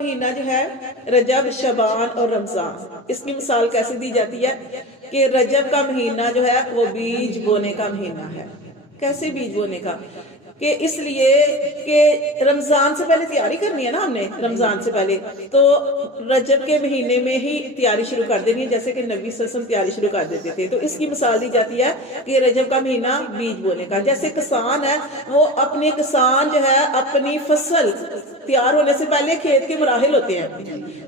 مہینہ جو ہے رجب، شعبان اور رمضان، اس کی مثال کیسے دی جاتی ہے کہ رجب کا مہینہ جو ہے وہ بیج بونے کا مہینہ ہے۔ کیسے بیج بونے کا؟ کہ اس لیے کہ رمضان سے پہلے تیاری کرنی ہے نا ہم نے، رمضان سے پہلے تو رجب کے مہینے میں ہی تیاری شروع کر دینی ہے، جیسے کہ نبی صلی اللہ علیہ وسلم تیاری شروع کر دیتے تھے۔ تو اس کی مثال دی جاتی ہے کہ رجب کا مہینہ بیج بونے کا، جیسے کسان ہے وہ اپنے کسان جو ہے اپنی فصل تیار ہونے سے پہلے کھیت کے مراحل ہوتے ہیں،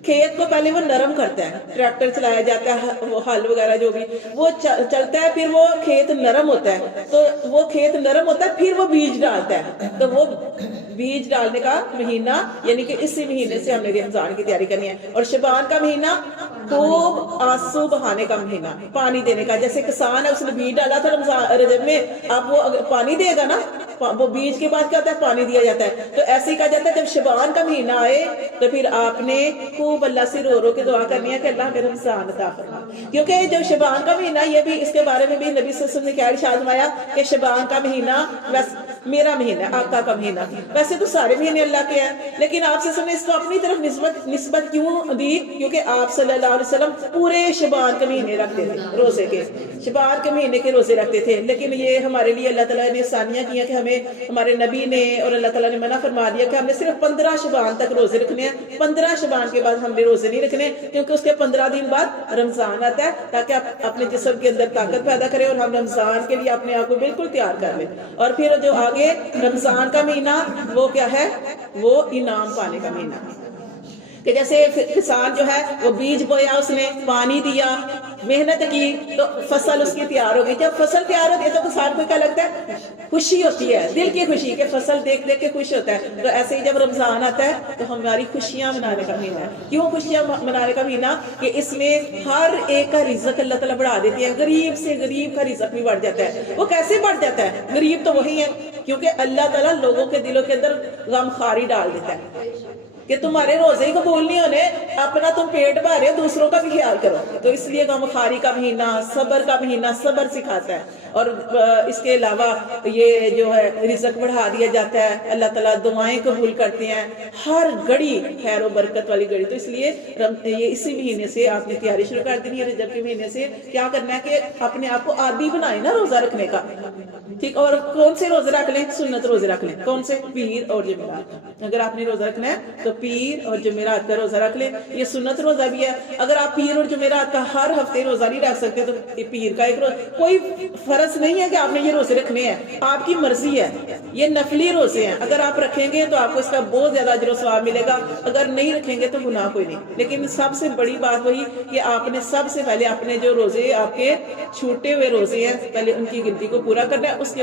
کھیت کو پہلے وہ نرم کرتا ہے، ٹریکٹر چلایا جاتا ہے، وہ ہل وغیرہ جو بھی وہ چلتا ہے، پھر وہ کھیت نرم ہوتا ہے، تو وہ کھیت نرم ہوتا ہے، پھر وہ بیج ڈالتا ہے۔ تو وہ بیج ڈالنے کا مہینہ یعنی کہ اسی مہینے سے ہم نے رمضان کی تیاری کرنی ہے۔ اور شعبان کا مہینہ خوب آنسو بہانے کا مہینہ، پانی دینے کا، جیسے کسان ہے اس نے بیج ڈالا تھا رجب میں، اب وہ پانی دے گا نا، وہ بیج کے بعد کیا ہوتا ہے؟ پانی دیا جاتا ہے۔ تو ایسے ہی کہا جاتا ہے جب شعبان کا مہینہ آئے تو پھر آپ نے خوب اللہ سے رو رو کے دعا کرنی ہے کہ اللہ ہمیں رمضان عطا فرما، کیونکہ جب شعبان کا مہینہ، یہ بھی اس کے بارے میں بھی نبی صلی اللہ علیہ وسلم نے کیا ارشاد فرمایا کہ شعبان کا مہینہ میرا مہینہ ہے، آقا کا مہینہ۔ ویسے تو سارے مہینے اللہ کے ہیں، لیکن آپ سے اس کو اپنی طرف نسبت کیوں دی؟ کیونکہ آپ صلی اللہ علیہ وسلم پورے شعبان کے مہینے رکھتے تھے، روزے کے، شعبان کے مہینے کے روزے رکھتے تھے۔ لیکن یہ ہمارے لیے اللہ تعالیٰ نے آسانیاں کی ہیں کہ ہمیں ہمارے نبی نے اور اللہ تعالیٰ نے منع فرما دیا کہ ہم نے صرف 15 شعبان تک روزے رکھنے ہیں، 15 شعبان کے بعد ہم نے روزے نہیں رکھنے، کیونکہ اس کے 15 دن بعد رمضان آتا ہے، تاکہ آپ اپنے جسم کے اندر طاقت پیدا کریں اور ہم رمضان کے لیے اپنے آپ کو بالکل تیار کر لیں۔ اور پھر جو آگے رمضان کا مہینہ وہ کیا ہے؟ وہ انعام پانے کا مہینہ، کہ جیسے کسان جو ہے وہ بیج بویا، اس نے پانی دیا، محنت کی، تو فصل اس کی تیار ہوگی۔ جب فصل تیار ہوتی ہے تو کسان کو کیا لگتا ہے؟ خوشی ہوتی ہے، دل کی خوشی، کہ فصل دیکھ دیکھ کے خوش ہوتا ہے۔ تو ایسے ہی جب رمضان آتا ہے تو ہماری خوشیاں منانے کا مہینہ ہے۔ کیوں خوشیاں منانے کا مہینہ؟ کہ اس میں ہر ایک کا رزق اللہ تعالیٰ بڑھا دیتے ہیں، غریب سے غریب کا رزق بھی بڑھ جاتا ہے۔ وہ کیسے بڑھ جاتا ہے؟ غریب تو وہی ہے، کیونکہ اللہ تعالیٰ لوگوں کے دلوں کے اندر غم خواری ڈال دیتا ہے کہ تمہارے روزے ہی قبول نہیں ہونے، اپنا تم پیٹ بھرے، دوسروں کا بھی خیال کرو۔ تو اس لیے غم خواری کا مہینہ، صبر کا مہینہ، صبر سکھاتا ہے۔ اور اس کے علاوہ یہ جو ہے رزق بڑھا دیا جاتا ہے، اللہ تعالیٰ دعائیں قبول کرتے ہیں، ہر گھڑی خیر و برکت والی گھڑی۔ تو اس لیے یہ اسی مہینے سے آپ نے تیاری شروع کر دینی ہے، رجب کے مہینے سے کیا کرنا ہے کہ اپنے آپ کو عادی بنائیں نا روزہ رکھنے کا، ٹھیک۔ اور کون سے روزے رکھ لیں؟ سنت روزے رکھ لیں۔ کون سے؟ پیر اور جمعرات۔ اگر آپ نے روزہ رکھنا ہے تو پیر اور جمعرات کا روزہ رکھ لیں، یہ سنت روزہ بھی ہے۔ اگر آپ پیر اور جمعرات کا ہر ہفتے روزہ نہیں رکھ سکتے تو پیر کا ایک روزہ، کوئی فرض نہیں ہے کہ آپ نے یہ روزے رکھنے ہیں، آپ کی مرضی ہے، یہ نفلی روزے ہیں۔ اگر آپ رکھیں گے تو آپ کو اس کا بہت زیادہ اجر و ثواب ملے گا، اگر نہیں رکھیں گے تو گناہ کوئی نہیں۔ لیکن سب سے بڑی بات وہی کہ آپ نے سب سے پہلے اپنے جو روزے آپ کے چھوٹے ہوئے روزے ہیں، پہلے ان کی گنتی کو پورا کرنا ہے، اس کے